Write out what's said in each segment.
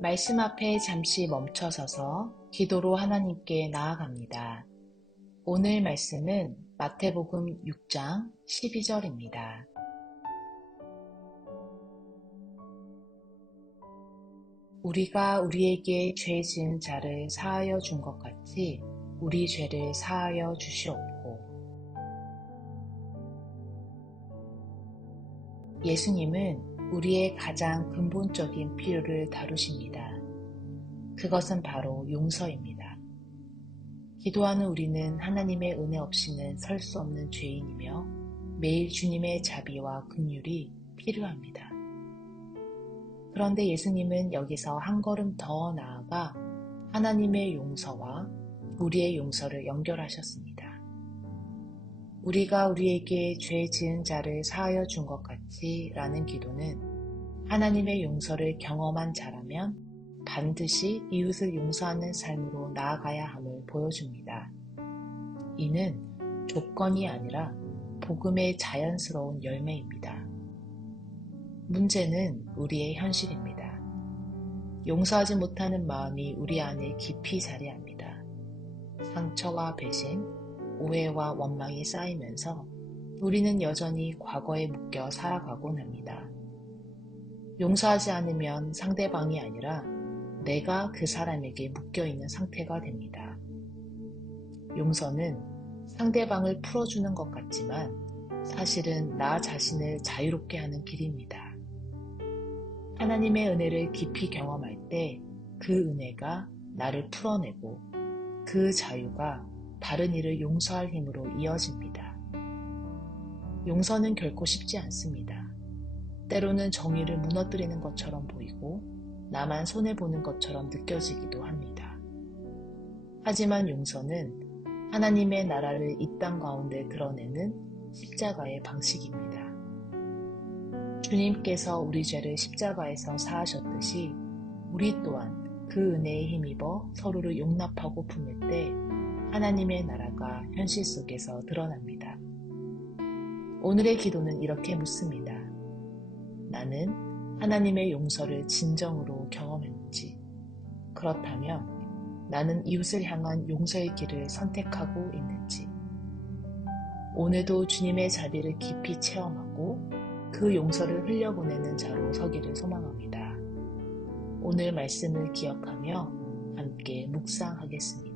말씀 앞에 잠시 멈춰서서 기도로 하나님께 나아갑니다. 오늘 말씀은 마태복음 6장 12절입니다. 우리가 우리에게 죄 지은 자를 사하여 준 것 같이 우리 죄를 사하여 주시옵고. 예수님은 우리의 가장 근본적인 필요를 다루십니다. 그것은 바로 용서입니다. 기도하는 우리는 하나님의 은혜 없이는 설 수 없는 죄인이며 매일 주님의 자비와 긍휼이 필요합니다. 그런데 예수님은 여기서 한 걸음 더 나아가 하나님의 용서와 우리의 용서를 연결하셨습니다. 우리가 우리에게 죄 지은 자를 사하여 준 것 같이 라는 기도는 하나님의 용서를 경험한 자라면 반드시 이웃을 용서하는 삶으로 나아가야 함을 보여줍니다. 이는 조건이 아니라 복음의 자연스러운 열매입니다. 문제는 우리의 현실입니다. 용서하지 못하는 마음이 우리 안에 깊이 자리합니다. 상처와 배신, 오해와 원망이 쌓이면서 우리는 여전히 과거에 묶여 살아가곤 합니다. 용서하지 않으면 상대방이 아니라 내가 그 사람에게 묶여있는 상태가 됩니다. 용서는 상대방을 풀어주는 것 같지만 사실은 나 자신을 자유롭게 하는 길입니다. 하나님의 은혜를 깊이 경험할 때 그 은혜가 나를 풀어내고 그 자유가 다른 이를 용서할 힘으로 이어집니다. 용서는 결코 쉽지 않습니다. 때로는 정의를 무너뜨리는 것처럼 보이고 나만 손해보는 것처럼 느껴지기도 합니다. 하지만 용서는 하나님의 나라를 이 땅 가운데 드러내는 십자가의 방식입니다. 주님께서 우리 죄를 십자가에서 사하셨듯이 우리 또한 그 은혜에 힘입어 서로를 용납하고 품을 때 하나님의 나라가 현실 속에서 드러납니다. 오늘의 기도는 이렇게 묻습니다. 나는 하나님의 용서를 진정으로 경험했는지, 그렇다면 나는 이웃을 향한 용서의 길을 선택하고 있는지, 오늘도 주님의 자비를 깊이 체험하고 그 용서를 흘려보내는 자로 서기를 소망합니다. 오늘 말씀을 기억하며 함께 묵상하겠습니다.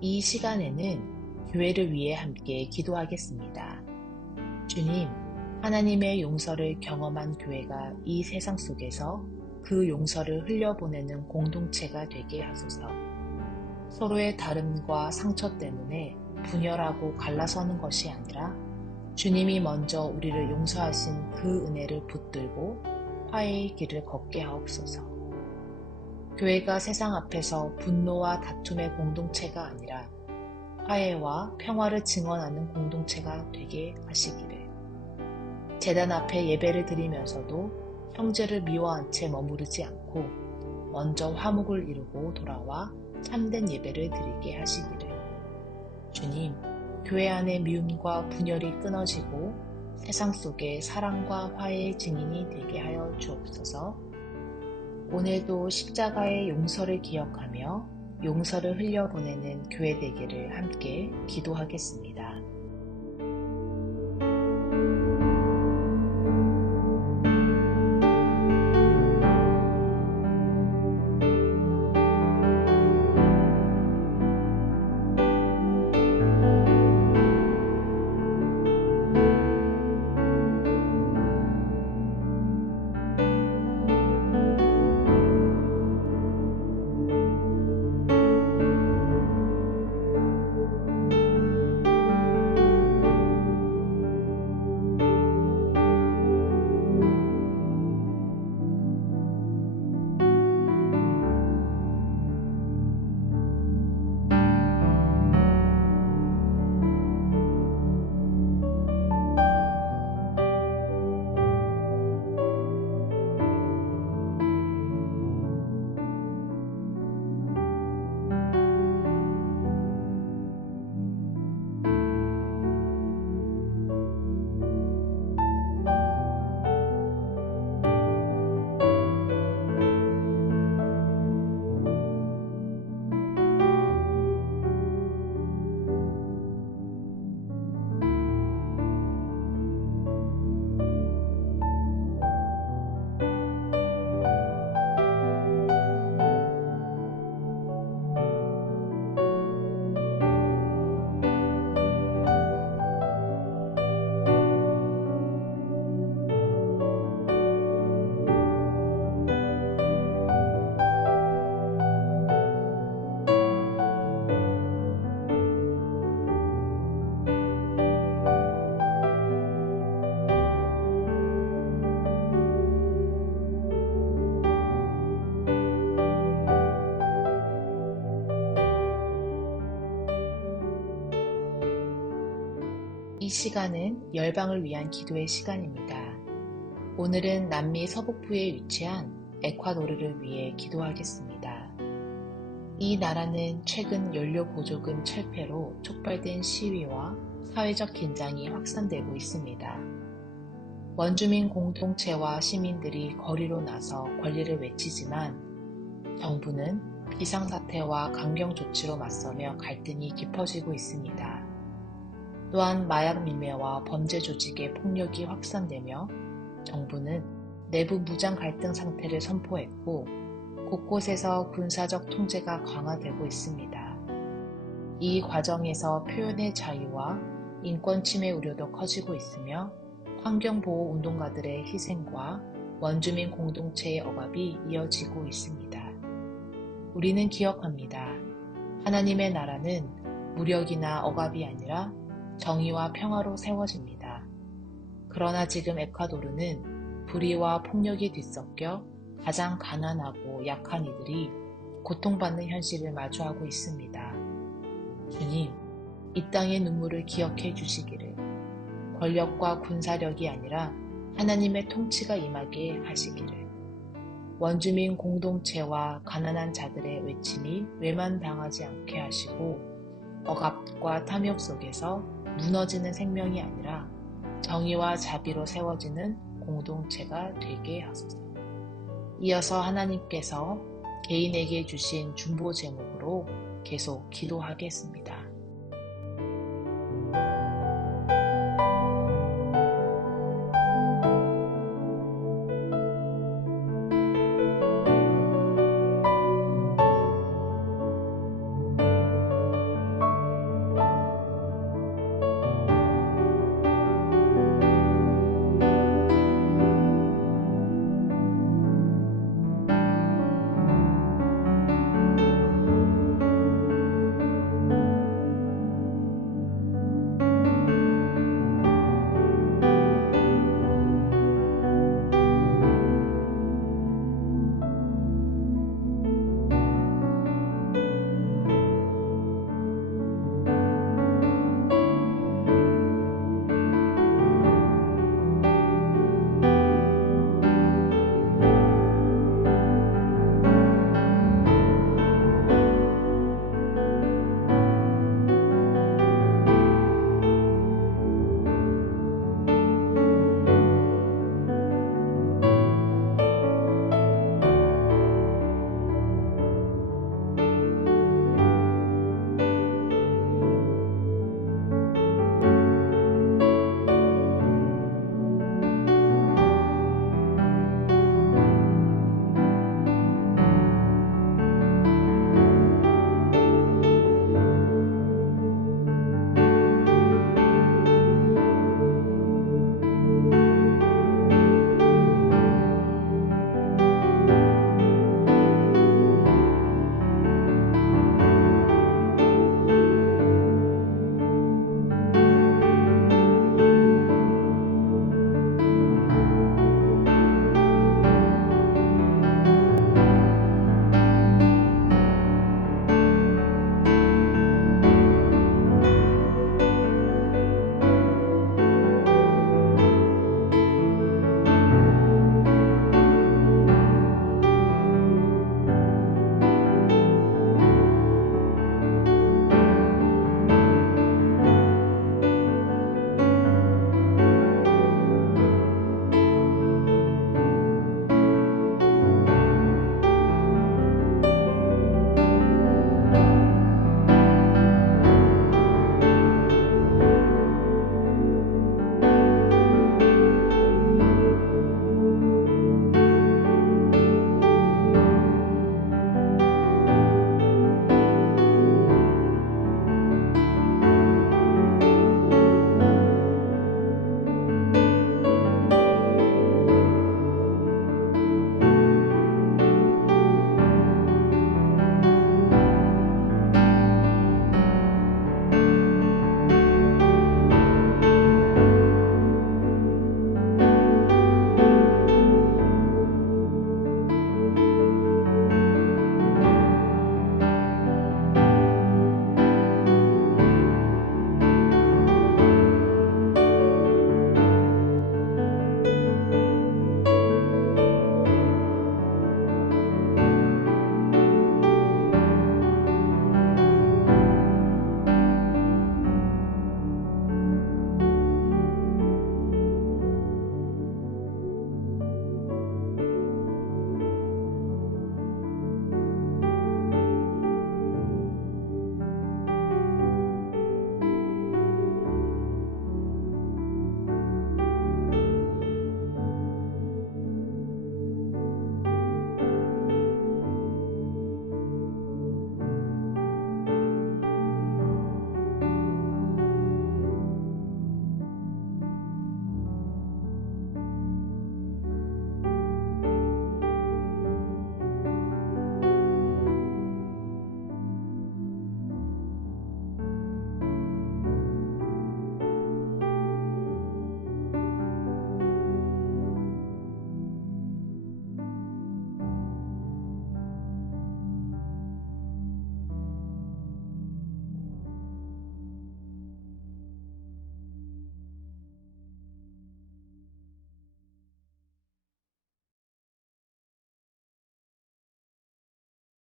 이 시간에는 교회를 위해 함께 기도하겠습니다. 주님, 하나님의 용서를 경험한 교회가 이 세상 속에서 그 용서를 흘려보내는 공동체가 되게 하소서. 서로의 다름과 상처 때문에 분열하고 갈라서는 것이 아니라 주님이 먼저 우리를 용서하신 그 은혜를 붙들고 화해의 길을 걷게 하옵소서. 교회가 세상 앞에서 분노와 다툼의 공동체가 아니라 화해와 평화를 증언하는 공동체가 되게 하시기를. 제단 앞에 예배를 드리면서도 형제를 미워한 채 머무르지 않고 먼저 화목을 이루고 돌아와 참된 예배를 드리게 하시기를. 주님, 교회 안의 미움과 분열이 끊어지고 세상 속에 사랑과 화해의 증인이 되게 하여 주옵소서. 오늘도 십자가의 용서를 기억하며 용서를 흘려보내는 교회 되기를 함께 기도하겠습니다. 시간은 열방을 위한 기도의 시간입니다. 오늘은 남미 서북부에 위치한 에콰도르를 위해 기도하겠습니다. 이 나라는 최근 연료 보조금 철폐로 촉발된 시위와 사회적 긴장이 확산되고 있습니다. 원주민 공동체와 시민들이 거리로 나서 권리를 외치지만 정부는 비상사태와 강경 조치로 맞서며 갈등이 깊어지고 있습니다. 또한 마약 밀매와 범죄 조직의 폭력이 확산되며 정부는 내부 무장 갈등 상태를 선포했고 곳곳에서 군사적 통제가 강화되고 있습니다. 이 과정에서 표현의 자유와 인권 침해 우려도 커지고 있으며 환경보호 운동가들의 희생과 원주민 공동체의 억압이 이어지고 있습니다. 우리는 기억합니다. 하나님의 나라는 무력이나 억압이 아니라 정의와 평화로 세워집니다. 그러나 지금 에콰도르는 불의와 폭력이 뒤섞여 가장 가난하고 약한 이들이 고통받는 현실을 마주하고 있습니다. 주님, 이 땅의 눈물을 기억해 주시기를, 권력과 군사력이 아니라 하나님의 통치가 임하게 하시기를, 원주민 공동체와 가난한 자들의 외침이 외면당하지 않게 하시고 억압과 탐욕 속에서 무너지는 생명이 아니라 정의와 자비로 세워지는 공동체가 되게 하소서. 이어서 하나님께서 개인에게 주신 중보 제목으로 계속 기도하겠습니다.